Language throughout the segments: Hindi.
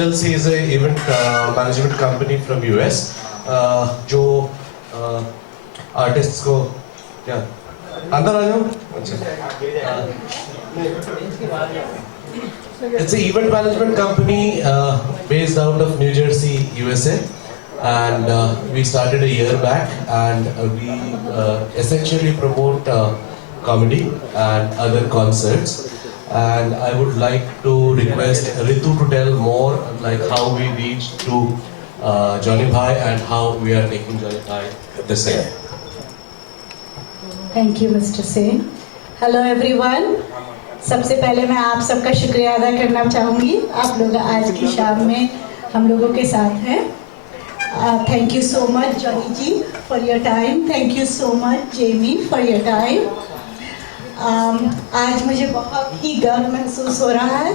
LLC is a event management company from US जो artists को क्या अंदर आ जाओ It's an event management company based out of New Jersey, USA, and we started a year back, and we essentially promote comedy and other concerts. And I would like to request Ritu to tell more like how we reached to Johnny Bhai and how we are taking Johnny Bhai this year. Thank you, Mr. Singh. Hello everyone. सबसे पहले मैं आप सबका शुक्रिया अदा करना चाहूँगी। आप लोग आज की शाम में हम लोगों के साथ हैं। Thank you so much Johnny ji for your time. Thank you so much Jamie for your time. आज मुझे बहुत ही गर्व महसूस हो रहा है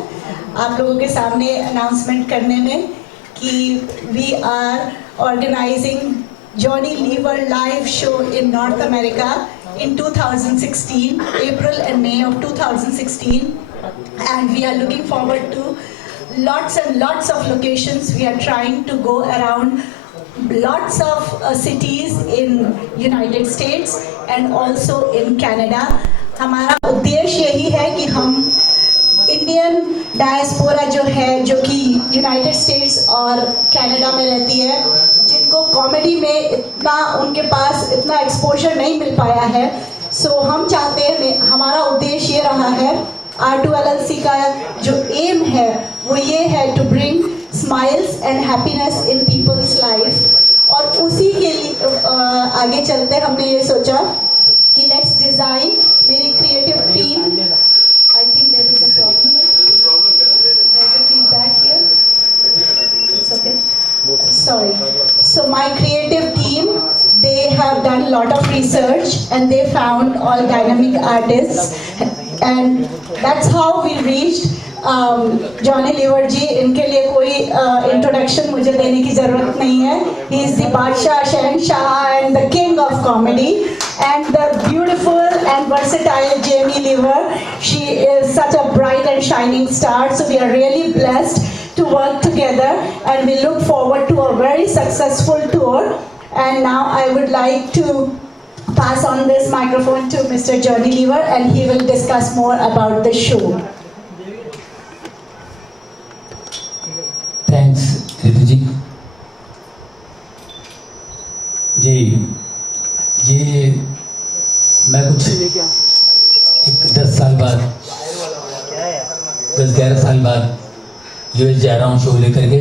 आप लोगों के सामने अनाउंसमेंट करने में कि we are organizing Johnny Lever live show in North America in 2016, April and May of 2016, and we are looking forward to lots and lots of locations. We are trying to go around lots of cities in United States and also in Canada. हमारा उद्देश्य यही है कि हम इंडियन डायस्पोरा जो है जो कि यूनाइटेड स्टेट्स और कनाडा में रहती है जिनको कॉमेडी में इतना उनके पास इतना एक्सपोजर नहीं मिल पाया है सो हम चाहते हैं हमारा उद्देश्य ये रहा है R2LLC का जो एम है वो ये है to bring smiles and happiness in people's life और उसी के लिए आगे चलते हमने ये सोचा कि लेट्स डिज़ाइन मेरी creative team I think there is a problem. There's a feedback here. It's okay. Sorry. So my creative team, they have done a lot of research and they found all dynamic artists, and that's how we reached Johnny Lever जी. इनके लिए कोई introduction मुझे देने की ज़रूरत नहीं है. He is the बादशाह, शहंशाह and the king of comedy. And the beautiful and versatile Jamie Lever, she is such a bright and shining star. So we are really blessed to work together, and we look forward to a very successful tour. And now I would like to pass on this microphone to Mr. Johnny Lever, and he will discuss more about the show. Thanks, Ritu ji. ये मैं कुछ 10-11 साल बाद यूएस जा रहा हूँ शो लेकर के।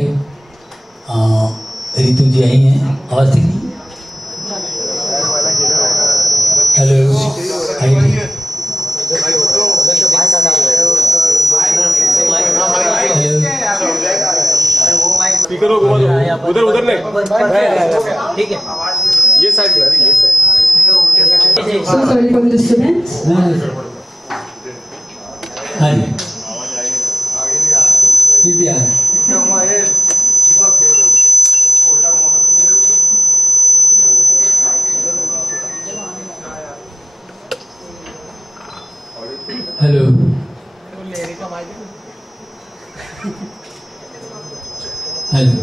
रितु जी आई हैं आवाज़ ठीक नहीं। हेलो स्पीकर को घुमा दो उधर उधर नहीं ठीक है ये साइड ये side So sorry for the disturbance. हाँ जी फिर भी आ रहा हेलो हेलो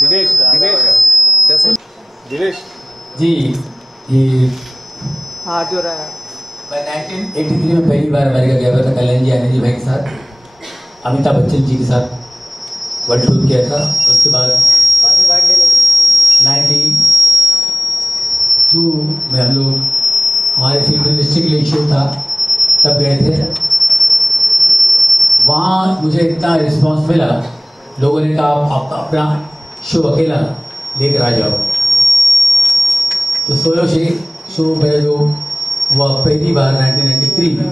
दिनेश दिनेश जी ये हाँ जो रहा है मैं 1983 में पहली बार अमेरिका गया हुआ था कल्याण जी आनंद जी भाई के साथ अमिताभ बच्चन जी के साथ वर्ल्ड टूर किया था। उसके बाद 92 में हम लोग हमारे फिल्म इंडस्ट्री के लिए शो था तब गए थे। वहाँ मुझे इतना रिस्पांस मिला लोगों ने कहा आप अपना शो अकेला लेकर आ जाओ। तो सोलो शो मेरा जो हुआ पहली बार 1993 में।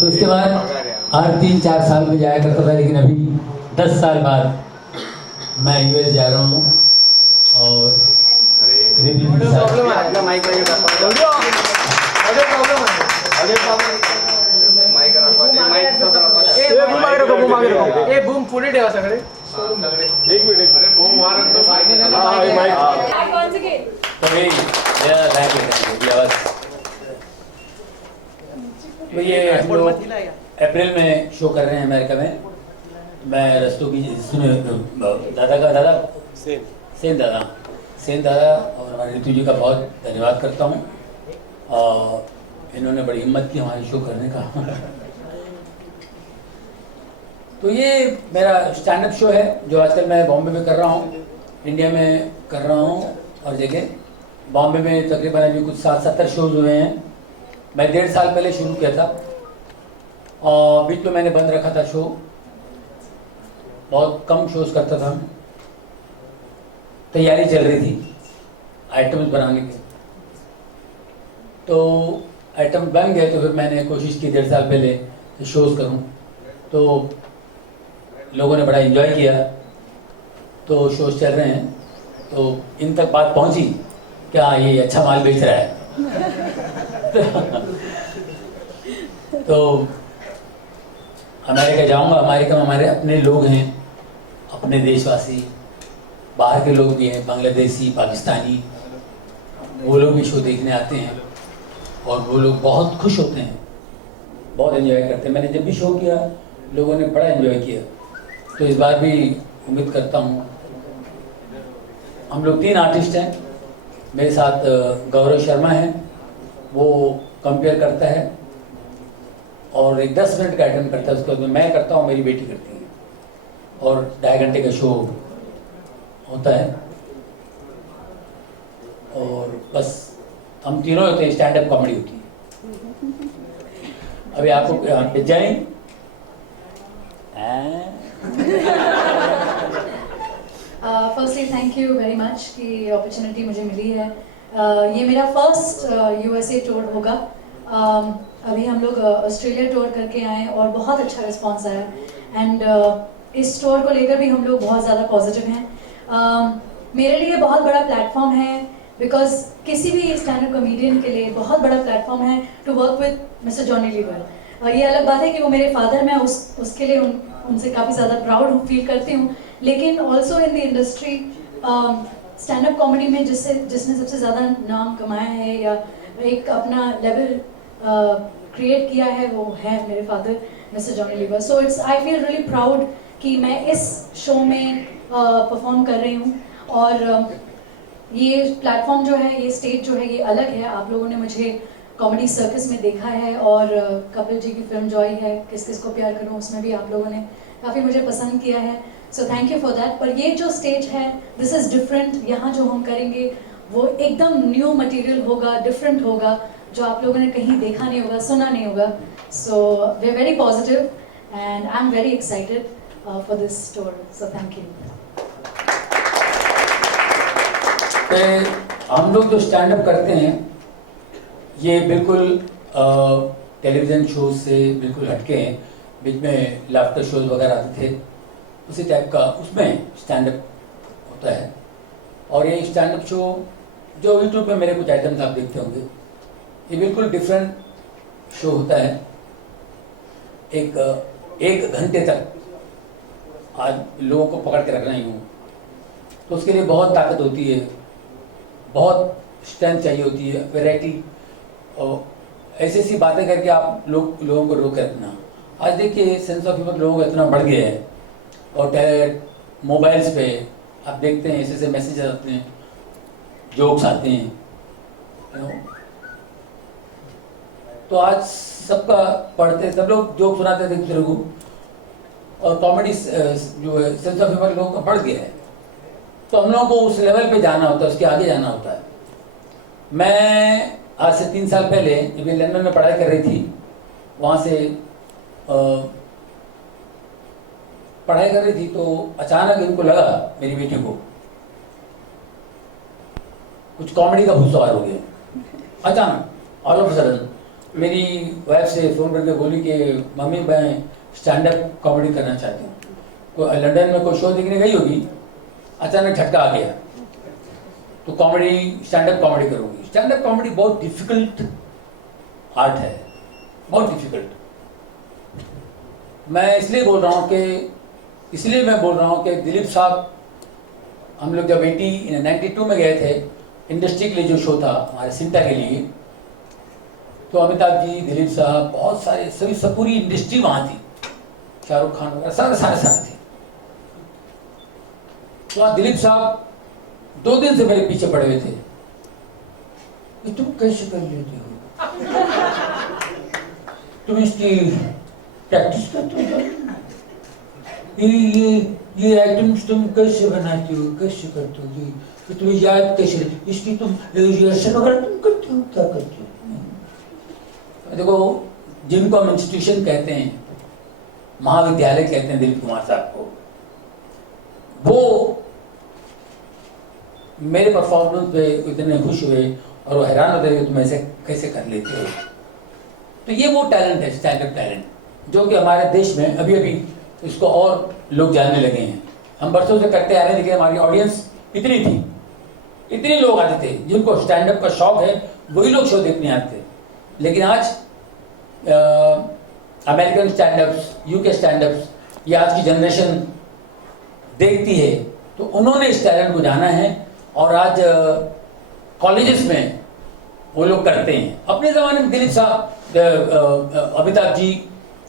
तो उसके बाद हर 3-4 साल में जाया करता था, लेकिन अभी 10 साल बाद मैं यूएस जा रहा हूँ और बूम पुढे ठेवा सगळे एक मिनिट वो मारत तो ये हम लोग अप्रैल में शो कर रहे हैं अमेरिका में। मैं रस्तोगी सुने दादा सेन दादा और हमारे ऋतु जी का बहुत धन्यवाद करता हूँ। इन्होंने बड़ी हिम्मत की हमारे शो करने का। तो ये मेरा स्टैंड अप शो है जो आजकल मैं बॉम्बे में कर रहा हूँ, इंडिया में कर रहा हूँ और जगह। बॉम्बे में तकरीबन अभी कुछ 60-70 शोज हुए हैं। मैं 1.5 साल पहले शुरू किया था और बीच में मैंने बंद रखा था शो। बहुत कम शोज करता था। तैयारी चल रही थी आइटम्स बनाने की, तो आइटम बन गए तो फिर मैंने कोशिश की 1.5 साल पहले कि शोज करूं। तो लोगों ने बड़ा एंजॉय किया, तो शोज चल रहे हैं। तो इन तक बात पहुंची क्या ये अच्छा माल बेच रहा है। तो अमेरिका जाऊंगा। अमेरिका में हमारे अपने लोग हैं, अपने देशवासी, बाहर के लोग भी हैं, बांग्लादेशी, पाकिस्तानी। वो लोग भी शो देखने आते हैं और वो लोग बहुत खुश होते हैं, बहुत एंजॉय करते हैं। मैंने जब भी शो किया लोगों ने बड़ा एंजॉय किया, तो इस बार भी उम्मीद करता हूँ। हम लोग 3 आर्टिस्ट हैं। मेरे साथ गौरव शर्मा है, वो कंपेयर करता है और एक 10 मिनट का आइटम करता है। उसके बाद मैं करता हूँ, मेरी बेटी करती है और 2.5 घंटे का शो होता है। और बस हम तीनों होते हैं, स्टैंड अप कॉमेडी होती है। अभी आपको जाएं firstly thank you very much कि अपॉर्चुनिटी मुझे मिली है। ये मेरा फर्स्ट यूएसए टूर होगा। अभी हम लोग ऑस्ट्रेलिया टूर करके आए और बहुत अच्छा रिस्पांस आया एंड इस टूर को लेकर भी हम लोग बहुत ज़्यादा पॉजिटिव हैं। मेरे लिए बहुत बड़ा प्लेटफॉर्म है बिकॉज किसी भी स्टैंड अप कॉमेडियन के लिए बहुत बड़ा प्लेटफॉर्म है to work with mister Johnny Lever. ये अलग बात है कि वो मेरे फादर, मैं उसके लिए उनसे काफ़ी ज़्यादा प्राउड फील करती हूँ। लेकिन also in the industry stand up comedy में जिसने सबसे ज़्यादा नाम कमाया है या एक अपना लेवल क्रिएट किया है वो है मेरे father mister Johnny Lever. So it's I feel really proud कि मैं इस शो में परफॉर्म कर रही हूँ। और ये प्लेटफॉर्म जो है, ये स्टेज जो है, ये अलग है। आप लोगों ने मुझे कॉमेडी सर्कस में देखा है और कपिल जी की फिल्म जॉय है, किस किस को प्यार करूं, उसमें भी आप लोगों ने काफ़ी मुझे पसंद किया है। सो थैंक यू फॉर दैट। पर ये जो स्टेज है दिस इज़ डिफरेंट। यहाँ जो हम करेंगे वो एकदम न्यू मटेरियल होगा, डिफरेंट होगा, जो आप लोगों ने कहीं देखा नहीं होगा, सुना नहीं होगा। So we are very positive and I am very excited for this tour. So thank you. हम लोग जो स्टैंड अप करते हैं ये बिल्कुल टेलीविज़न शो से बिल्कुल हटके हैं। बीच में लाफ्टर शोज वगैरह आते थे, उसी टाइप का उसमें स्टैंड अप होता है। और ये स्टैंड अप शो जो यूट्यूब पे मेरे कुछ आइटम्स आप देखते होंगे, ये बिल्कुल डिफरेंट शो होता है। एक घंटे तक आज लोगों को पकड़ के रखना ही हूँ, तो उसके लिए बहुत ताकत होती है, बहुत स्ट्रेंथ चाहिए होती है, वैरायटी और ऐसी ऐसी बातें करके आप लोगों को रोके रखना। आज देखिए सेंस ऑफ ह्यूमर लोगों का इतना बढ़ गया है और मोबाइल्स पे आप देखते हैं ऐसे ऐसे मैसेज आते हैं, जोक्स आते हैं। तो आज सबका पढ़ते सब लोग जोक सुनाते थे एक दूसरे को, और कॉमेडी जो है सेंस ऑफ ह्यूमर लोगों का बढ़ गया है। तो हम लोगों को उस लेवल पे जाना होता है, उसके आगे जाना होता है। मैं आज से 3 साल पहले जब ये लंदन में पढ़ाई कर रही थी, वहाँ से पढ़ाई कर रही थी, तो अचानक इनको लगा, मेरी बेटी को, कुछ कॉमेडी का भूत सवार हो गया अचानक ऑल ऑफ सडन। मेरी वाइफ से फ़ोन करके बोली कि मम्मी मैं स्टैंड अप कॉमेडी करना चाहती हूँ। लंदन में कोई शो देखने गई होगी, अचानक झटका आ गया, तो कॉमेडी स्टैंड अप कॉमेडी करूँगी। स्टैंड अप कॉमेडी बहुत डिफिकल्ट आर्ट है, बहुत डिफिकल्ट। मैं इसलिए बोल रहा हूँ कि दिलीप साहब, हम लोग जब 92 में गए थे इंडस्ट्री के लिए, जो शो था हमारे सिंटा के लिए, तो अमिताभ जी, दिलीप साहब, बहुत सारे सभी सब पूरी इंडस्ट्री वहाँ थी, शाहरुख खान वगैरह सारे थे। तो वहाँ दिलीप साहब 2 दिन से मेरे पीछे पड़े हुए थे, ये तुम कैसे कर लेते हो, तुम इसकी प्रैक्टिस करते हो, ये आइटम्स तुम कैसे बनाते हो, कैसे करते हो, ये तुम्हें याद कैसे, इसकी तुम रिहर्सल वगैरह तुम करते हो, क्या करते हो। देखो, जिनको हम इंस्टीट्यूशन कहते हैं, महाविद्यालय कहते हैं दिलीप कुमार साहब को, वो मेरे परफॉर्मेंस पे इतने खुश हुए और वो हैरान होते थे कि तुम ऐसे कैसे कर लेते हो। तो ये वो टैलेंट है, स्टैंड अप टैलेंट, जो कि हमारे देश में अभी अभी इसको और लोग जानने लगे हैं। हम बरसों से करते आ रहे हैं, लेकिन हमारी ऑडियंस इतनी थी, इतने लोग आते थे जिनको स्टैंड अप का शौक है, वही लोग शो देखने आते थे। लेकिन आज American stand ups, UK stand ups, ये आज की जनरेशन देखती है, तो उन्होंने इस टैलेंट को जाना है और आज कॉलेजेस में वो लोग करते हैं। अपने ज़माने में दिलीप साहब, अमिताभ जी,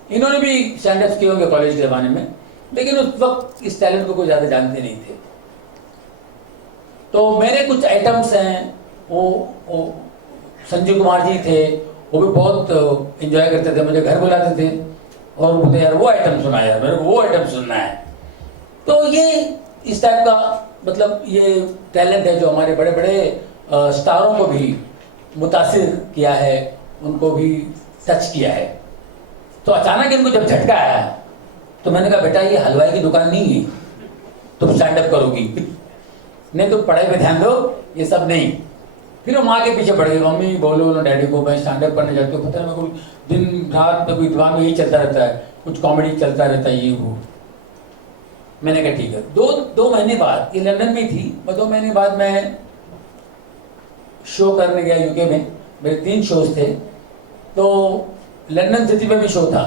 इन्होंने भी स्टैंड अप्स किए होंगे कॉलेज के ज़माने में, लेकिन उस वक्त इस टैलेंट को कोई ज़्यादा जानते नहीं थे। तो मेरे कुछ आइटम्स हैं, वो संजीव कुमार जी थे, वो भी बहुत एंजॉय करते थे, मुझे घर बुलाते थे और बोलते यार वो आइटम सुना यार, मेरे को वो आइटम सुनना है। तो ये इस टाइप का मतलब ये टैलेंट है जो हमारे बड़े बड़े स्टारों को भी मुतासिर किया है, उनको भी टच किया है। तो अचानक इनको जब झटका आया तो मैंने कहा बेटा ये हलवाई की दुकान नहीं है, तुम स्टैंड अप करोगी, नहीं तो पढ़ाई पे ध्यान दो, ये सब नहीं। फिर हम आगे पीछे बढ़ गए, मम्मी बोलो डैडी को मैं स्टैंड अप करने जाती हूँ, पता है मेरे को दिन रात में कोई दिमाग में यही चलता रहता है, कुछ कॉमेडी चलता रहता है, ये वो। मैंने कहा ठीक है। दो महीने बाद, ये लंदन में थी, और 2 महीने बाद मैं शो करने गया यूके में, मेरे 3 शोज थे। तो लंदन सिटी में भी शो था,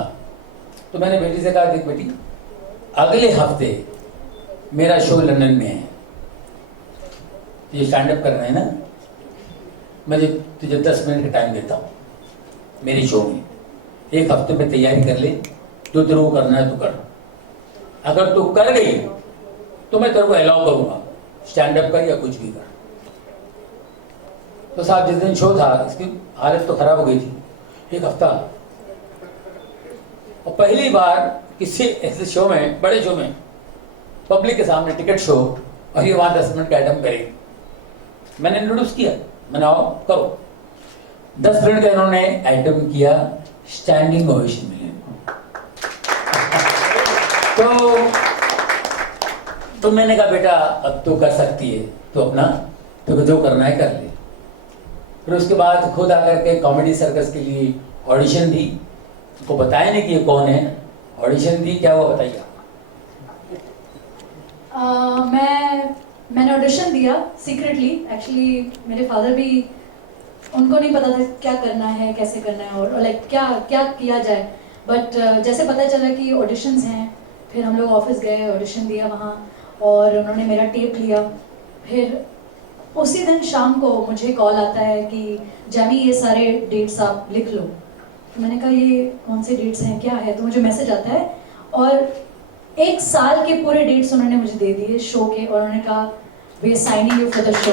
तो मैंने बेटी से कहा देख बेटी अगले हफ्ते मेरा शो लंदन में है, ये स्टैंड अप करना है ना, मैं तुझे 10 मिनट का टाइम देता हूँ मेरी शो में, 1 हफ्ते में तैयारी कर ले, जो तेरे को करना है तो कर, अगर तू कर गई तो मैं तेरे को अलाउ करूंगा स्टैंड अप कर या कुछ भी कर। तो साहब जिस दिन शो था, इसकी हालत तो खराब हो गई थी, 1 हफ्ता, और पहली बार किसी ऐसे शो में, बड़े शो में, पब्लिक के सामने टिकट शो, और ये वहां 10 मिनट का आइटम करेंगे। मैंने इंट्रोड्यूस किया, मैंने आओ करो, 10 मिनट का इन्होंने आइटम किया, स्टैंडिंग ओवेशन मिले। तो मैंने कहा बेटा अब तो कर सकती है, तो अपना तो जो करना है कर ले। फिर उसके बाद खुद आकर के कॉमेडी सर्कस के लिए ऑडिशन दी, उनको बताया नहीं कि ये कौन है, ऑडिशन दी, क्या हुआ बताइए। मैंने ऑडिशन दिया सीक्रेटली, एक्चुअली मेरे फादर भी, उनको नहीं पता था क्या करना है, कैसे करना है, और लाइक क्या किया जाए। बट जैसे पता चला कि ऑडिशंस हैं, फिर हम लोग ऑफिस गए, ऑडिशन दिया वहाँ, और उन्होंने मेरा टेप लिया। फिर उसी दिन शाम को मुझे कॉल आता है कि जानी ये सारे डेट्स आप लिख लो। तो मैंने कहा ये कौन से डेट्स हैं, क्या है, तो मुझे मैसेज आता है, और 1 साल के पूरे डेट्स उन्होंने मुझे दे दिए शो के, और उन्होंने कहा we are signing you for the show.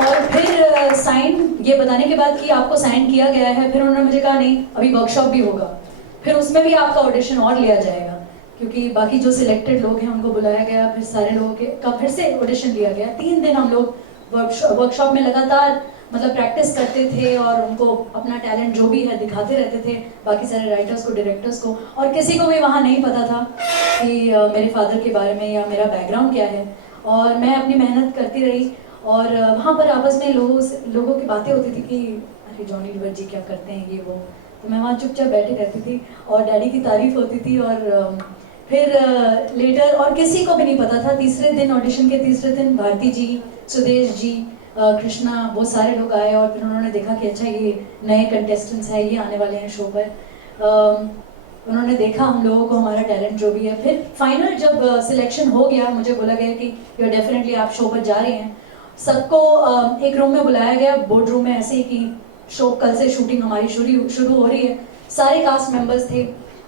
और फिर साइन ये बताने के बाद कि आपको साइन किया गया है, फिर उन्होंने मुझे कहा नहीं अभी वर्कशॉप भी होगा, फिर उसमें भी आपका ऑडिशन और लिया जाएगा, क्योंकि बाकी जो सिलेक्टेड लोग हैं उनको बुलाया गया, फिर सारे लोगों के का फिर से ऑडिशन लिया गया। 3 दिन हम लोग वर्कशॉप में लगातार मतलब प्रैक्टिस करते थे, और उनको अपना टैलेंट जो भी है दिखाते रहते थे, बाकी सारे राइटर्स को, डायरेक्टर्स को, और किसी को भी वहाँ नहीं पता था कि मेरे फादर के बारे में या मेरा बैकग्राउंड क्या है। और मैं अपनी मेहनत करती रही, और वहाँ पर आपस में लोगों की बातें होती थी कि अरे जॉनी लीवर जी क्या करते हैं, ये वो, तो मैं वहाँ चुपचाप बैठी रहती थी, और डैडी की तारीफ होती थी। और फिर लेटर, और किसी को भी नहीं पता था, तीसरे दिन, ऑडिशन के तीसरे दिन, भारती जी, सुदेश जी, कृष्णा, वो सारे लोग आए, और फिर उन्होंने देखा कि अच्छा ये नए कंटेस्टेंट्स हैं, ये आने वाले हैं शो पर। उन्होंने देखा हम लोगों को, हमारा टैलेंट जो भी है। फिर फाइनल जब सिलेक्शन हो गया, मुझे बोला गया कि यू डेफिनेटली आप शो पर जा रहे हैं। सबको एक रूम में बुलाया गया, बोर्ड रूम में, ऐसे ही कि शो कल से शूटिंग हमारी शुरू हो रही है, सारे कास्ट मेंबर्स थे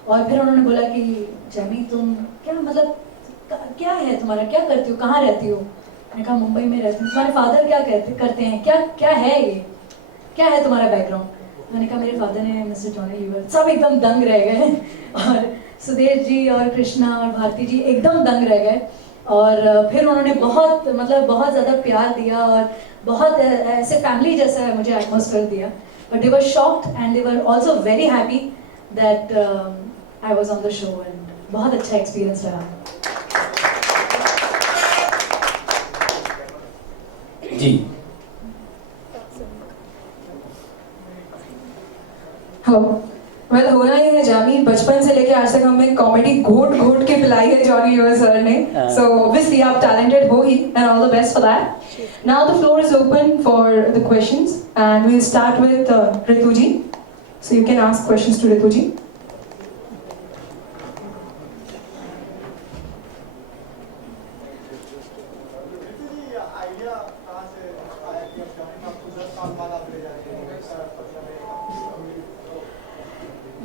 और फिर उन्होंने बोला कि जैमी तुम क्या मतलब क्या है तुम्हारा, क्या करती हो, कहाँ रहती हो? मैंने कहा मुंबई में रहती हूँ। तुम्हारे फादर क्या करते हैं, क्या है ये, क्या है तुम्हारा बैकग्राउंड? मैंने कहा मेरे फादर ने मिस्टर जॉनी लीवर। सब एकदम दंग रह गए और सुदेश जी और कृष्णा और भारती जी एकदम दंग रह गए और फिर उन्होंने बहुत ज़्यादा प्यार दिया और बहुत ऐसे फैमिली जैसा मुझे एटमॉस्फेयर दिया। But they were shocked and they were also very happy that I was on the show and बहुत अच्छा एक्सपीरियंस रहा। जी हाँ वेल होना ही है जामी, बचपन से लेके आज तक हमें कॉमेडी घोट के पिलाई है जॉनी लीवर सर ने, सो ऑब्वियसली आप टैलेंटेड हो ही and all the best for that. Now the floor is open for the questions and we will start with Ritu ji, so you can ask questions to Ritu ji.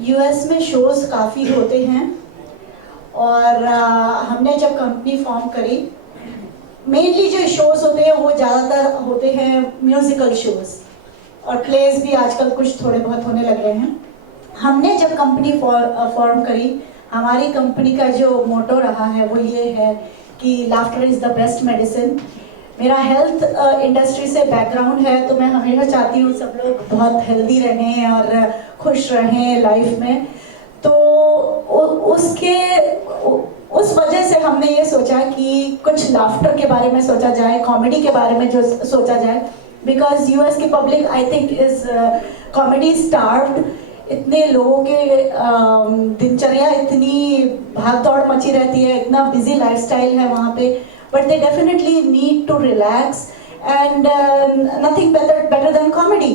US में शोज काफ़ी होते हैं और हमने जब कंपनी फॉर्म करी, मेनली जो शोज होते हैं वो ज़्यादातर होते हैं म्यूजिकल शोज और प्लेज भी आजकल कुछ थोड़े बहुत होने लग रहे हैं। हमने जब कंपनी फॉर्म करी, हमारी कंपनी का जो मोटो रहा है वो ये है कि laughter is the best medicine. मेरा हेल्थ इंडस्ट्री से बैकग्राउंड है तो मैं हमेशा चाहती हूँ सब लोग बहुत हेल्दी रहें और खुश रहें लाइफ में। तो उस वजह से हमने ये सोचा कि कुछ लाफ्टर के बारे में सोचा जाए, कॉमेडी के बारे में जो सोचा जाए, बिकॉज यूएस की public I think is comedy starved. इतने लोगों के दिनचर्या इतनी भाग दौड़ मची रहती है, इतना बिजी लाइफस्टाइल है वहाँ पे, but they definitely need to relax and nothing better than comedy।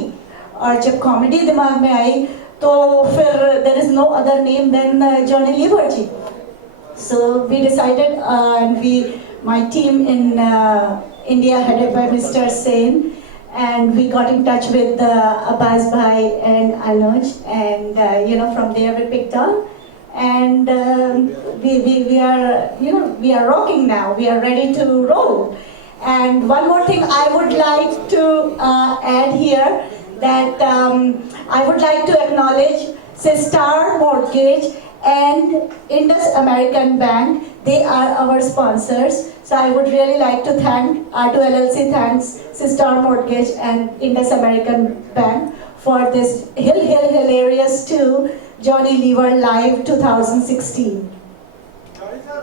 और जब कॉमेडी दिमाग में आई तो फिर there is no other name than Johnny Lever ji। So we decided and my team in India headed by Mr. Sen, and we got in touch with Abbas Bhai and Anuj, and from there we picked on. And we are rocking now. We are ready to roll. And one more thing I would like to add here, that I would like to acknowledge Sistar Mortgage and Indus American Bank. They are our sponsors. So I would really like to thank R2 LLC, thanks Sistar Mortgage and Indus American Bank for this hilarious too Johnny Lever Live 2016। Johnny sir,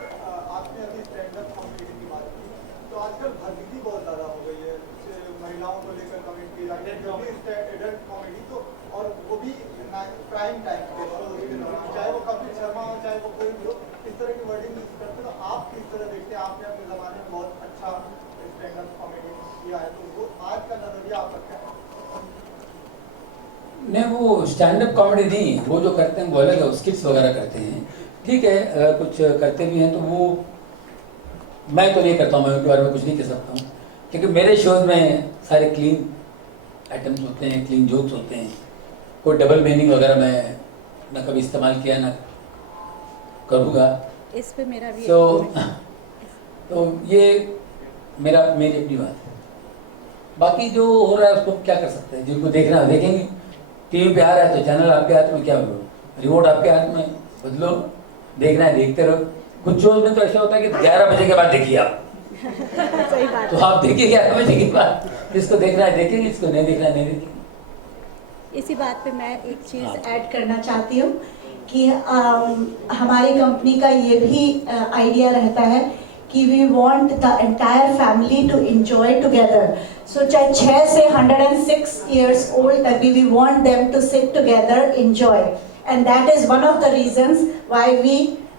आपने अभी स्टैंड अप कॉमेडी की बात की, तो आजकल भक्ति बहुत ज़्यादा हो गई है, महिलाओं को लेकर कमेंट्री, एडल्ट कॉमेडी, तो और वो भी प्राइम टाइम पे शोज के दौरान, चाहे वो कपिल शर्मा हो चाहे वो कोई भी हो, इस तरह की वर्डिंग यूज करते, तो आप किस तरह देखते हैं? आपने अपने ज़माने में बहुत अच्छा स्टैंड अप कॉमेडी किया है, तो वो आज का नजरिया आपका क्या है? नहीं, वो स्टैंड अप कॉमेडी नहीं, वो जो करते हैं वो अलग है, स्किट्स वगैरह करते हैं, ठीक है। कुछ करते भी हैं तो वो मैं तो नहीं करता हूँ, मैं उनके बारे में कुछ नहीं कह सकता हूँ, क्योंकि मेरे शोज में सारे क्लीन आइटम्स होते हैं, क्लीन जोक्स होते हैं, कोई डबल मीनिंग वगैरह मैं न कभी इस्तेमाल किया ना करूँगा। इस पे मेरा भी तो ये मेरी अपनी बात है। बाकी जो हो रहा है उसको क्या कर सकते हैं, जिनको देखना है देखेंगे। टीवी पे आ रहा है तो चैनल आपके हाथ में, क्या बोलो, रिमोट आपके हाथ में, बदलो, देखना है देखते रहो। कुछ शोज में तो ऐसा होता है कि 11 बजे के बाद देखिए आप सही बात। तो आप देखिए 11 बजे के बाद, जिसको देखना है देखेंगे, जिसको नहीं देखना है नहीं देखेंगे। इसी बात पे मैं एक चीज़ ऐड करना चाहती हूँ कि हमारी कंपनी का ये भी आइडिया रहता है कि we want the entire family to enjoy together. So चाहे 6 से 106 years old तक भी we want them to sit together enjoy, and that is one of the reasons why we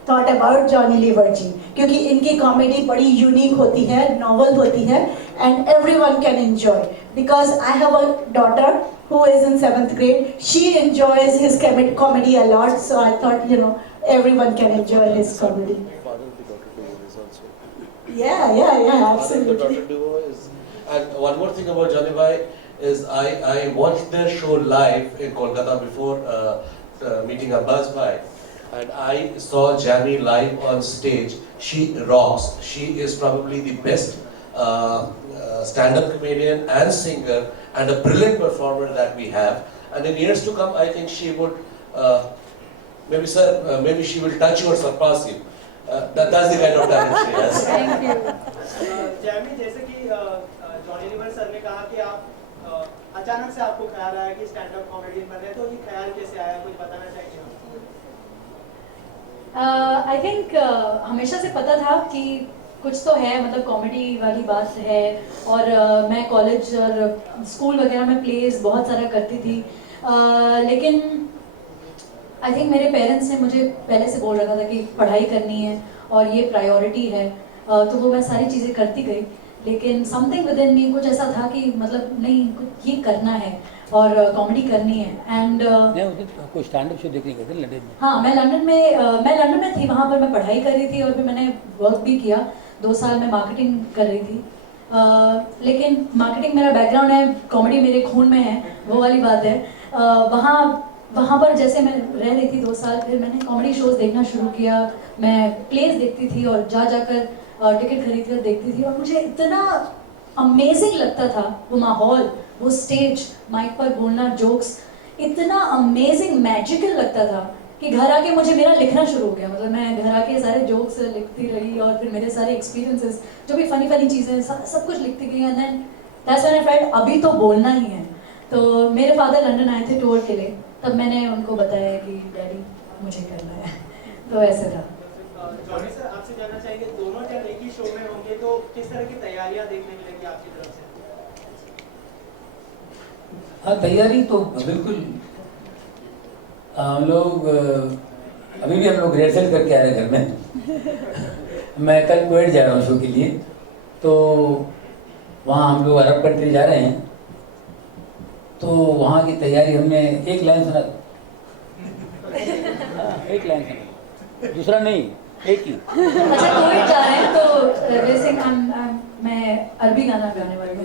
thought about Johnny Lever ji, क्योंकि इनकी कॉमेडी बड़ी यूनिक होती है, नॉवल होती है, and everyone can enjoy. Because I have a daughter who is in 7th grade. She enjoys his comedy a lot, so I thought, everyone can enjoy his comedy. Father of the daughter duo is also. Yeah, absolutely. Daughter duo is, and one more thing about Johnny Bhai is I watched their show live in Kolkata before meeting Abbas Bhai, and I saw Jamie live on stage. She rocks. She is probably the best stand-up comedian and singer and a brilliant performer that we have. And in years to come, I think she would, maybe she will touch you or surpass you. That's the kind of talent she has. Thank you. Jamie, जैसे कि जॉनी लीवर सर ने कहा कि आप अचानक से आपको ख्याल आया कि स्टैंड अप कॉमेडियन बने, तो ये ख्याल कैसे आया, कुछ बताना चाहेंगे? आई थिंक हमेशा से पता था कि कुछ तो है, मतलब कॉमेडी वाली बात है। और मैं कॉलेज और स्कूल वगैरह में प्लेस बहुत सारा करती थी, लेकिन आई थिंक मेरे पेरेंट्स ने मुझे पहले से बोल रखा था कि पढ़ाई करनी है और ये प्रायोरिटी है, तो वो मैं सारी चीज़ें करती गई। लेकिन समथिंग विद इन मी कुछ ऐसा था कि मतलब नहीं, कुछ ये करना है और कॉमेडी करनी है। एंड कोई स्टैंड अप शो देखने गए थे लंदन में? हाँ, मैं लंदन में थी, वहाँ पर मैं पढ़ाई कर रही थी और फिर मैंने वर्क भी किया। 2 साल मैं मार्केटिंग कर रही थी, लेकिन मार्केटिंग मेरा बैकग्राउंड है, कॉमेडी मेरे खून में है, वो वाली बात है। वहाँ पर जैसे मैं रह रही थी 2 साल, फिर मैंने कॉमेडी शोज देखना शुरू किया। मैं प्लेस देखती थी और जाकर टिकट खरीद कर देखती थी, और मुझे इतना अमेजिंग लगता था वो माहौल, वो स्टेज, माइक पर बोलना, जोक्स, इतना अमेजिंग मैजिकल लगता था कि घर आके मुझे मेरा लिखना शुरू हो गया। मतलब मैं घर आके सारे जोक्स लिखती रही और फिर मेरे सारे एक्सपीरियंसेस, जो भी फनी चीज़ें, सब कुछ लिखती गई। And then that's when I felt अभी तो बोलना ही है। तो मेरे फादर लंदन आए थे टूर के लिए, तब मैंने उनको बताया कि डैडी मुझे करना है, तो ऐसे था। जॉनी सर, आपसे जानना चाहेंगे, दोनों जब एक ही शो में होंगे तो किस तरह की तैयारियां देखने मिलेंगी आपकी तरफ से? हाँ, तैयारी तो बिल्कुल हम लोग अभी भी हम लोग रिहर्सल करके आ रहे हैं घर में। मैं कल कुवैत जा रहा हूँ शो के लिए, तो वहाँ हम लोग अरब कंट्री जा रहे हैं, तो वहाँ की तैयारी हमने एक लाइन सुना, एक लाइन सुना, दूसरा नहीं, एक ही। अच्छा, कुवैत जा रहे हैं तो वैसे मैं अरबी गाना गाने वाली हूँ।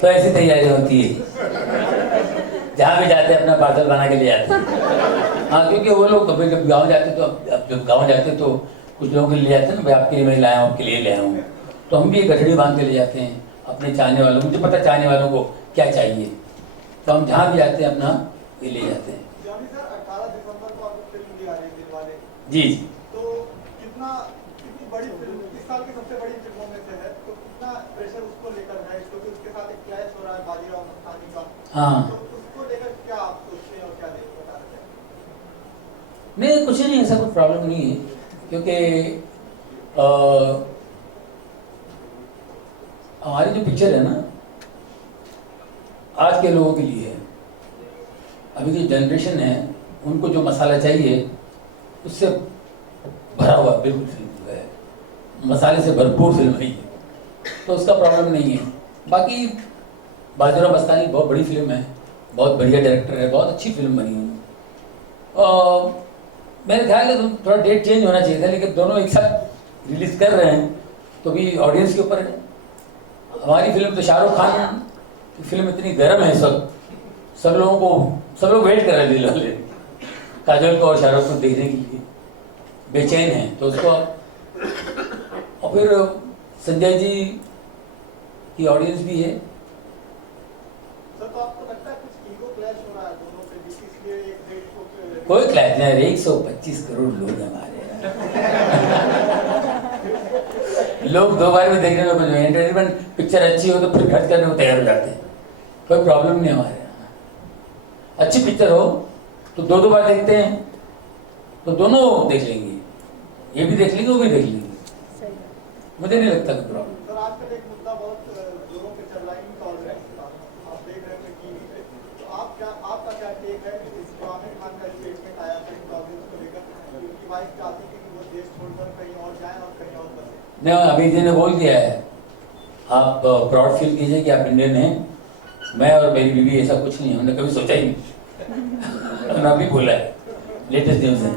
तो ऐसी तैयारी होती है, जहाँ भी जाते हैं अपना पार्सल बना के ले जाते हैं। हाँ, क्योंकि वो लोग कभी जब गाँव जाते तो, अब जब गाँव जाते तो कुछ लोगों के लिए ले जाते हैं ना, भाई आपके लिए मैं लाया हूँ, आपके लिए ले आया हूँ, तो हम भी गठड़ी बांध के ले जाते हैं अपने चाहने वालों, मुझे पता चाहने वालों को क्या चाहिए, तो हम जहाँ भी जाते हैं अपना ये ले जाते हैं। जॉनी सर, 18 दिसंबर को आपको फिल्म भी आ रही है दिलवाले। जी, तो कितनी बड़ी फिल्म, इस साल की सबसे बड़ी फिल्मों में से है, तो कितना प्रेशर उसको लेकर है, क्योंकि उसके साथ एक क्लैश हो रहा है बाजीराव मस्तानी का। हाँ, तो उसको लेकर क्या आप सोचते हैं और क्या बता रहे हैं? नहीं, कुछ नहीं, ऐसा कोई प्रॉब्लम नहीं है, क्योंकि हमारी जो पिक्चर है ना, आज के लोगों के लिए है। अभी की जनरेशन है, उनको जो मसाला चाहिए उससे भरा हुआ बिल्कुल फिल्म है, मसाले से भरपूर फिल्म है, तो उसका प्रॉब्लम नहीं है। बाकी बाजीराव मस्तानी बहुत बड़ी फिल्म है, बहुत बढ़िया डायरेक्टर है, बहुत अच्छी फिल्म बनी है। और मेरे ख्याल में थोड़ा डेट चेंज होना चाहिए था, लेकिन दोनों एक साथ रिलीज कर रहे हैं, तो भी ऑडियंस के ऊपर है। हमारी फिल्म तो शाहरुख खान की फिल्म इतनी गर्म है, सब लोग वेट कर रहे हैं, दिल वाले काजोल को और शाहरुख को देखने के लिए बेचैन हैं, तो उसको, और फिर संजय जी की ऑडियंस भी है। सर, तो आपको लगता है कुछ ईगो क्लैश हो रहा है दोनों के बीच, इसलिए एक डेट को? कोई क्लैश नहीं, 125 करोड़ लोग हमारे लोग 2 बार भी देखने में कुछ नहीं, एंटरटेनमेंट पिक्चर अच्छी हो तो फिर खर्च करने को तैयार हो जाते हैं, कोई प्रॉब्लम नहीं हमारे यहाँ। अच्छी पिक्चर हो तो 2 बार देखते हैं, तो दोनों देख लेंगे, ये भी देख लेंगे, वो भी देख लेंगे, मुझे नहीं लगता कोई प्रॉब्लम। सर, आजकल एक मुद्दा बहुत जोरों पे चल रहा है, इंटॉलरेंस का, आप देख रहे हैं टीवी पे, तो आपका क्या टेक है इस आमिर खान का स्टेटमेंट आया था इंटॉलरेंस को लेकर, उनकी वाइफ चाहती थी कि वो देश छोड़कर कहीं और जाए और कहीं और बसे? नहीं, अभी जी ने बोल दिया है आप प्राउड फील कीजिए कि आप इंडियन हैं। मैं और मेरी बीवी ऐसा कुछ नहीं है, हमने कभी सोचा ही नहीं। हमने अभी बोला है, लेटेस्ट न्यूज़ है।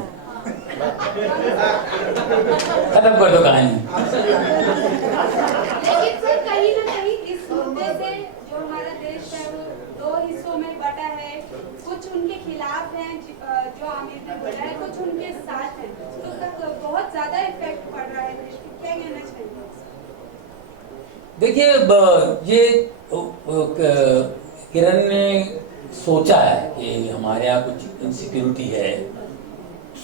खत्म कर दो कहानी। लेकिन सर कहीं ना कहीं इस मुद्दे से जो हमारा देश है वो दो हिस्सों में बटा है, कुछ उनके खिलाफ हैं जो आमिर ने बोला है, कुछ उनके साथ हैं, तो बहुत ज्यादा इफेक्ट पड़ रहा है देश पे, क्या कहना चाहिए? देखिए ये किरण ने सोचा है कि हमारे यहाँ कुछ इनसिक्योरिटी है।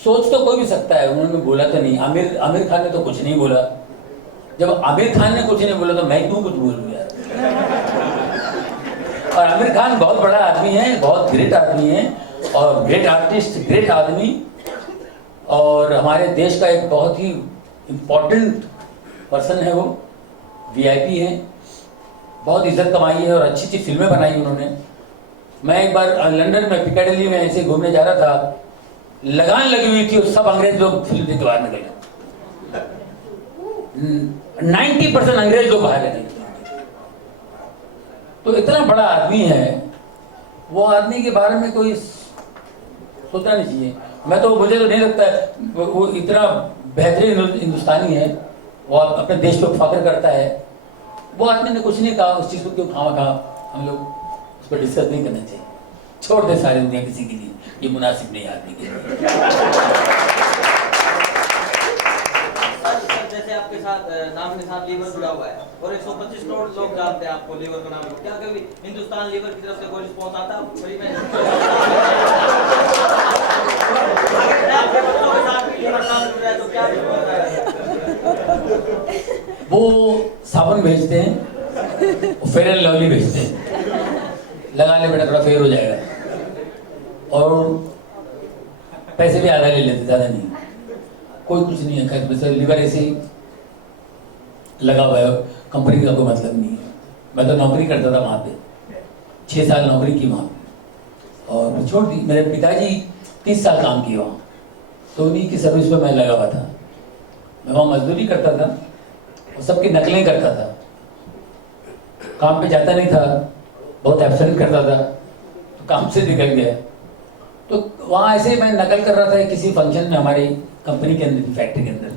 सोच तो कोई भी सकता है, उन्होंने बोला तो नहीं। आमिर खान ने तो कुछ नहीं बोला। जब आमिर खान ने कुछ नहीं बोला तो मैं क्यों कुछ बोलूं यार। और आमिर खान बहुत बड़ा आदमी है, बहुत ग्रेट आदमी है, और ग्रेट आर्टिस्ट, ग्रेट आदमी, और हमारे देश का एक बहुत ही इम्पोर्टेंट पर्सन है। वो VIP है, बहुत इज्जत कमाई है और अच्छी अच्छी फिल्में बनाई उन्होंने। मैं एक बार लंदन में पिकाडेली में ऐसे घूमने जा रहा था, लगान लगी हुई थी और सब अंग्रेज लोग फिल्म देख के बाहर निकल गए। 90% अंग्रेज लोग बाहर निकल गए। तो इतना बड़ा आदमी है, वो आदमी के बारे में कोई सोचना नहीं चाहिए। मुझे तो नहीं लगता है वो इतना बेहतरीन हिंदुस्तानी है, वो अपने देश पे फख्र करता है। वो आदमी ने कुछ नहीं कहा, उस चीज़ को क्यों खामा हम लोग उस पर डिस्कस नहीं करना चाहिए। छोड़ दे सारी दुनिया किसी के लिए, ये मुनासिब नहीं आदमी के लिए। जैसे आपके साथ नाम के साथ लीवर जुड़ा हुआ है और 125 करोड़ लोग जानते हैं आपको लीवर का नाम, क्या कभी हिंदुस्तान लीवर की तरफ से कोई रिस्पॉन्स आता है? आपके बच्चों के साथ भी लीवर नाम जुड़ रहा है तो क्या रिस्पॉन्स आएगा? वो साबुन भेजते हैं, फेयर एंड लवली भेजते हैं, लगा ले बेटा थोड़ा फेयर हो जाएगा, और पैसे भी आधा ले लेते, ज़्यादा नहीं। कोई कुछ नहीं है, बस लीवर ऐसे ही लगा हुआ है, कंपनी का कोई मतलब नहीं है। मैं तो नौकरी करता था वहाँ पे, 6 साल नौकरी की वहाँ पे, और छोड़ दी। मेरे पिताजी 30 साल काम किए वहाँ, तो उन्हीं की सर्विस पे मैं लगा हुआ था। मैं वहाँ मजदूरी करता था और सबकी नकलें करता था, काम पे जाता नहीं था, बहुत एब्सेंट करता था, तो काम से निकल गया। तो वहाँ ऐसे मैं नकल कर रहा था किसी फंक्शन में हमारी कंपनी के अंदर, फैक्ट्री के अंदर।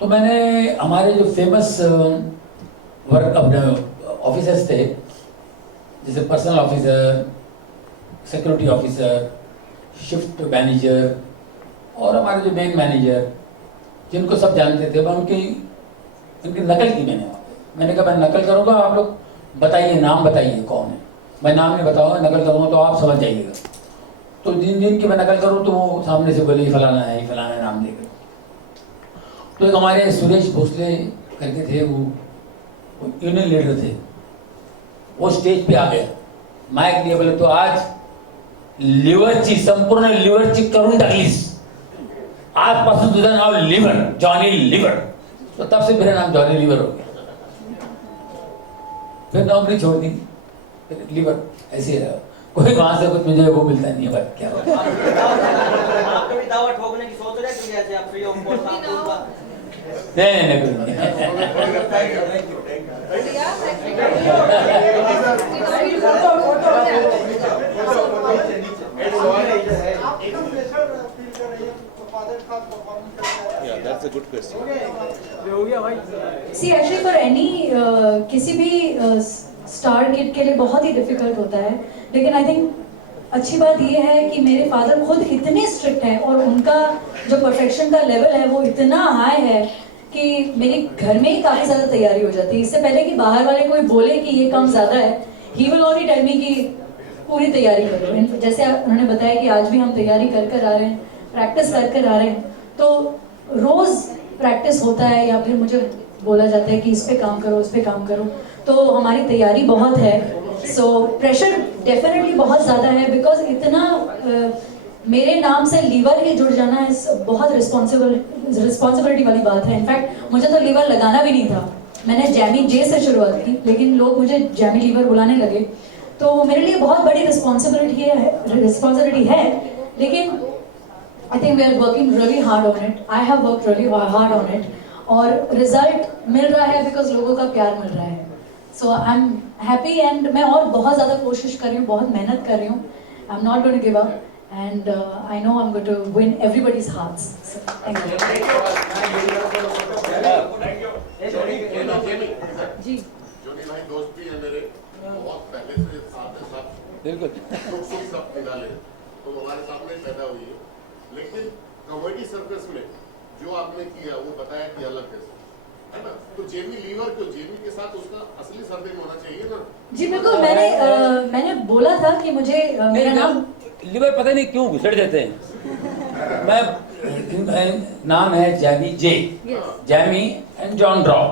तो मैंने हमारे जो फेमस वर्क अपने ऑफिसर्स थे, जैसे personal officer, security officer, shift manager और हमारे जो मेन मैनेजर, जिनको सब जानते थे, मैं उनकी नकल की। मैंने कहा मैं नकल करूँगा, आप लोग बताइए, नाम बताइए कौन है। मैं नाम नहीं बताऊँगा, नकल करूँगा तो आप समझ जाइएगा। तो जिन की मैं नकल करूँ तो वो सामने से बोले फलाना है, फलाना नाम लेकर। तो एक हमारे सुरेश भोसले करके थे, वो यूनियन लीडर थे, वो स्टेज पे आ गया, माइक लिए, बोले तो आज लिव्हरची, संपूर्ण लिव्हरची करून टाकलीस, आजपासून तुझं नाव लिव्हर, जॉनी लिव्हर। तो तब से मेरा नाम जॉनी लिव्हर हो गया। फिर नौकरी छोड़ दी, लिव्हर ऐसे रहा। कोई वहां से कुछ मुझे वो मिलता नहीं है, बात क्या आप कभी दावा ठोकने की सोच रहे हैं कि ऐसे आप फ्री ऑफ कॉस्ट नहीं। Yeah, that's a good question. See, actually for any किसी भी स्टार किड के लिए बहुत ही डिफिकल्ट होता है, लेकिन आई थिंक अच्छी बात ये है कि मेरे फादर खुद इतने स्ट्रिक्ट हैं और उनका जो परफेक्शन का लेवल है वो इतना हाई है कि मेरे घर में ही काफ़ी ज़्यादा तैयारी हो जाती है। इससे पहले कि बाहर वाले कोई बोले कि ये काम ज़्यादा है, he will already tell me कि पूरी तैयारी करो। जैसे उन्होंने बताया कि आज भी हम तैयारी कर आ रहे हैं, प्रैक्टिस कर आ रहे हैं, तो रोज़ प्रैक्टिस होता है या फिर मुझे बोला जाता है कि इस पे काम करो, उस पे काम करो, तो हमारी तैयारी बहुत है। सो प्रेशर डेफिनेटली बहुत ज़्यादा है, बिकॉज इतना मेरे नाम से लीवर ही जुड़ जाना है, बहुत रिस्पॉन्सिबिलिटी वाली बात है। इनफैक्ट मुझे तो लीवर लगाना भी नहीं था, मैंने जैमी जे से शुरुआत की, लेकिन लोग मुझे जैमी लीवर बुलाने लगे, तो मेरे लिए बहुत बड़ी रिस्पॉन्सिबिलिटी है। लेकिन I think we are working really hard on it, I have worked really hard on it, और रिजल्ट मिल रहा है बिकॉज लोगों का प्यार मिल रहा है. So I am happy and मैं और बहुत ज़्यादा कोशिश कर रही हूँ, बहुत मेहनत कर रही हूँ. I am not going to give up and I know I am going to win everybody's hearts. Thank you. जी जोनी भाई दोस्त भी है मेरे, बहुत पहले से साथ है, सब बिल्कुल सुख सब निकाले तो हमारे सामने पैदा हुई है. लेकिन कॉमेडी सर्कस में जो आपने किया वो बताया कि अलग है ना. तो जेमी लीवर को जेमी के साथ उसका असली सरनेम होना चाहिए ना. जी बिल्कुल. मैंने बोला था कि मुझे मेरा नाम लीवर पता नहीं क्यों घुसड़ देते हैं. मैं नाम है Jamie J, Jamie and John draw.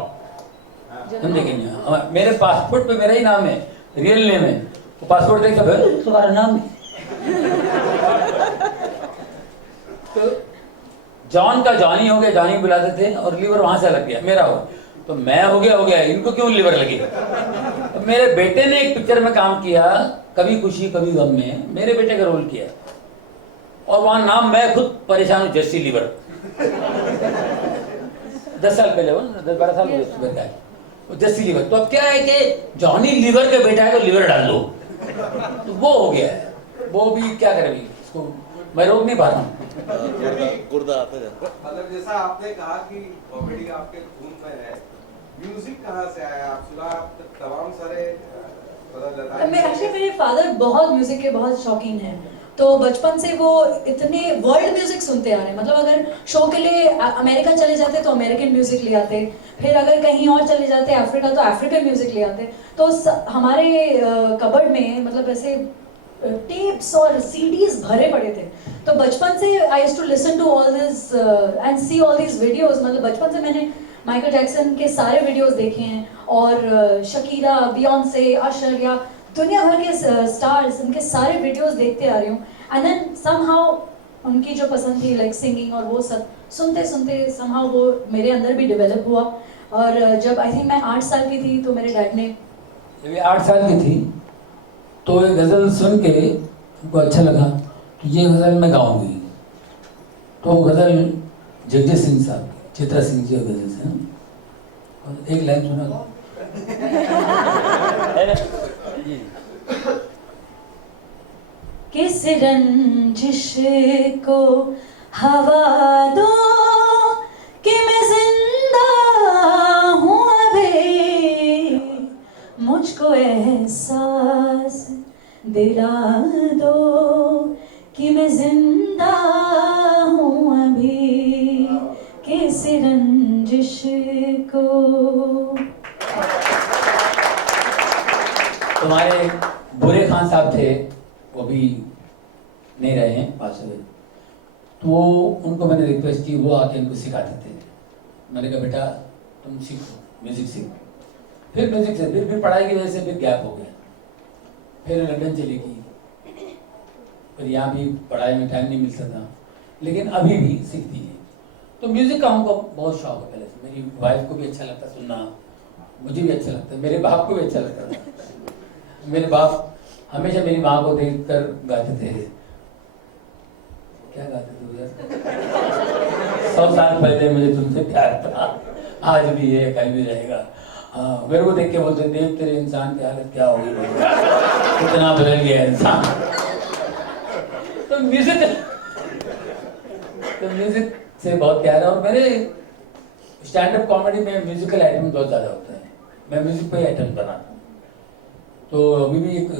समझे कि नहीं? मेरे पासपोर्ट पे मेरा ही नाम है, रियल नेम है. तो पासपोर्ट देख सब तुम्हारा नाम है. तो जॉन का जॉनी हो गया, जॉनी बुलाते थे, और लीवर वहां से लग गया, मेरा हो. तो मैं हो गया, इनको क्यों लीवर लगी? तो मेरे बेटे ने एक पिक्चर में काम किया, कभी खुशी कभी गम में, मेरे बेटे का रोल किया, और वहां नाम मैं खुद परेशान हूँ, जस्सी लीवर. 10 साल पहले, 10-12 साल हो गए जस्सी लीवर. तो अब क्या है कि जॉनी लीवर का बेटा है तो लीवर डाल दो, तो वो हो गया है. वो भी क्या करे, इसको मैं रोक नहीं पा रहा हूँ. गुर्दा आता है. मतलब जैसा आपने कहा कि कॉमेडी आपके खून में है, म्यूजिक कहाँ से आया? आप सुना, आप तमाम सारे एक्चुअली मेरे फादर बहुत म्यूजिक के बहुत शौकीन हैं. तो बचपन से वो इतने वर्ल्ड म्यूजिक सुनते आ रहे हैं. मतलब अगर शो के लिए अमेरिका चले जाते तो अमेरिकन म्यूजिक ले आते, फिर अगर कहीं और चले जाते अफ्रीका तो अफ्रीकन म्यूजिक ले आते. तो हमारे कबर्ड में मतलब ऐसे टेप्स और सीडीज भरे पड़े थे. तो बचपन से I used to listen to all this and see all this videos. मतलब बचपन से मैंने माइकल जैक्सन के सारे वीडियोस देखे हैं, और शकीरा, बियॉन्से, अशर, या दुनिया भर के स्टार्स, उनके सारे वीडियोस देखते आ रही हूँ. एंड देन समहाउ उनकी जो पसंद थी लाइक सिंगिंग और वो सब सुनते सुनते समहाउ वो मेरे अंदर भी डेवलप हुआ. और जब आई थिंक मैं 8 साल की थी तो मेरे डैड ने, जब 8 साल की थी तो ये गज़ल सुन के उनको अच्छा लगा कि ये गज़ल मैं गाऊंगी. तो वो गज़ल जगजीत सिंह साहब, चित्रा सिंह जी गज़ल से, और एक लाइन सुना. किस रंजिश को हवा दो कि मैं जिंदा हूँ अभी, मुझको एहसास दिला दो कि मैं जिंदा हूँ अभी, किस रंजिश को. तुम्हारे बुरे खान साहब थे, वो भी नहीं रहे हैं, पास हो गए. तो उनको मैंने रिक्वेस्ट की, वो आके इनको सिखाते थे. मैंने कहा बेटा तुम सीखो, म्यूजिक सीखो. फिर म्यूजिक से फिर पढ़ाई की वजह से फिर गैप हो गया. फिर लंदन चली गई, फिर यहाँ भी पढ़ाई में टाइम नहीं मिलता था, लेकिन अभी भी सीखती है. तो म्यूजिक का हमको बहुत शौक है पहले से. मेरी वाइफ को भी अच्छा लगता सुनना, मुझे भी अच्छा लगता, मेरे बाप को भी अच्छा लगता था. मेरे बाप हमेशा मेरी माँ को देख कर गाते थे. क्या गाते थे यार? 100 साल पहले मुझे तुमसे प्यार था, आज भी है, कल भी रहेगा. हाँ, मेरे को देख के बोलते देख तेरे इंसान की हालत क्या होगी, कितना बदल गया इंसान. तो म्यूजिक से बहुत प्यार है. और मेरे स्टैंड अप कॉमेडी में म्यूजिकल आइटम बहुत ज़्यादा होता है. मैं म्यूजिक पे आइटम बनाता हूँ. तो अभी भी एक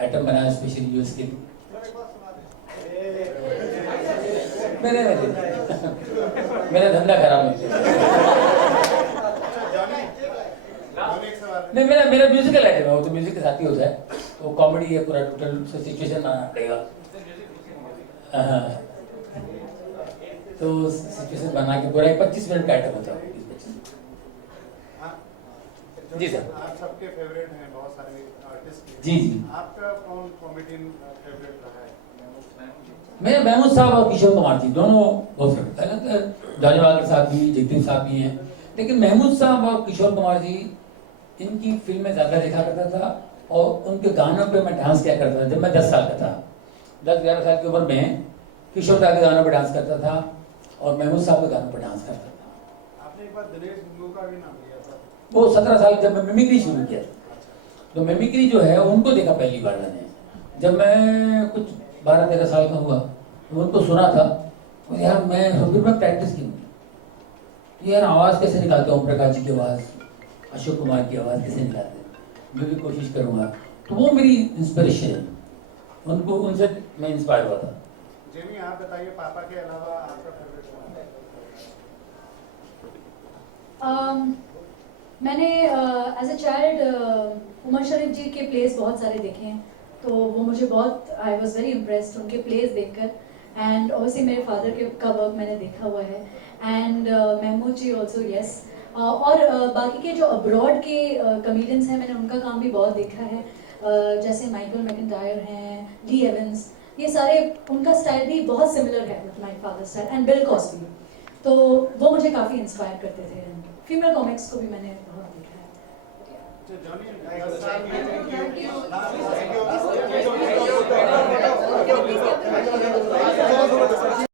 आइटम बनाया स्पेशली यूज के लिए. मेरा धंधा खराब है. नहीं, मेरा म्यूजिकल आइटम है, वो तो म्यूजिक के साथ ही होता है. तो कॉमेडी है पूरा, टोटल सिचुएशन बनाना पड़ेगा. तो सिचुएशन बना के पूरा 25 मिनट का आइटम होता है. जी सर. आप सबके फेवरेट हैं, बहुत सारे आर्टिस्ट. जी जी. आपका कौन कॉमेडियन फेवरेट रहा है? मेरे महमूद साहब और किशोर कुमार जी दोनों बहुत फेवरेट है. जॉनी वाकर साहब भी, जगदीप साहब भी हैं, लेकिन महमूद साहब और किशोर कुमार जी, इनकी फिल्में ज़्यादा देखा करता था, और उनके गानों पे मैं डांस किया करता था. जब मैं 10 साल का था, 10-11 साल की उम्र में किशोर साहब के गानों पर डांस करता था, और महमूद साहब के गानों पर डांस करता था. आपने एक बार दिनेश हिंगू का भी नाम लिया था। वो 17 साल जब मैं मिमिक्री शुरू किया तो मिमिक्री जो है उनको देखा पहली बार मैंने। जब मैं कुछ 12-13 साल का हुआ तो उनको सुना था तो यार मैं फिर मैं प्रैक्टिस की यार आवाज़ कैसे निकालता हूँ, प्रकाश जी की आवाज़, अशोक कुमार की आवाज़ कैसे निकालते हैं, मैं भी कोशिश करूँगा। तो वो मेरी इंस्पिरेशन है, उनको उनसे मैं इंस्पायर हुआ था। जेमी आप बताइए पापा के अलावा आपका फेवरेट कौन है? मैंने एज अ चाइल्ड उमर शरीफ जी के प्लेस बहुत सारे देखे हैं, तो वो मुझे बहुत आई वॉज वेरी इम्प्रेस्ड उनके प्लेस देखकर। एंड ऑब्वियसली मेरे फादर के का वर्क मैंने देखा हुआ है, and Mehmood ji also yes. और बाकी के जो अब्रॉड के कमेडियंस हैं मैंने उनका काम भी बहुत देखा है, जैसे माइकल मैकिंटायर हैं, ली एवंस, ये सारे उनका स्टाइल भी बहुत सिमिलर है with my father style, and bill Cosby, तो वो मुझे काफ़ी इंस्पायर करते थे। फीमेल कॉमिक्स को भी मैंने बहुत देखा है।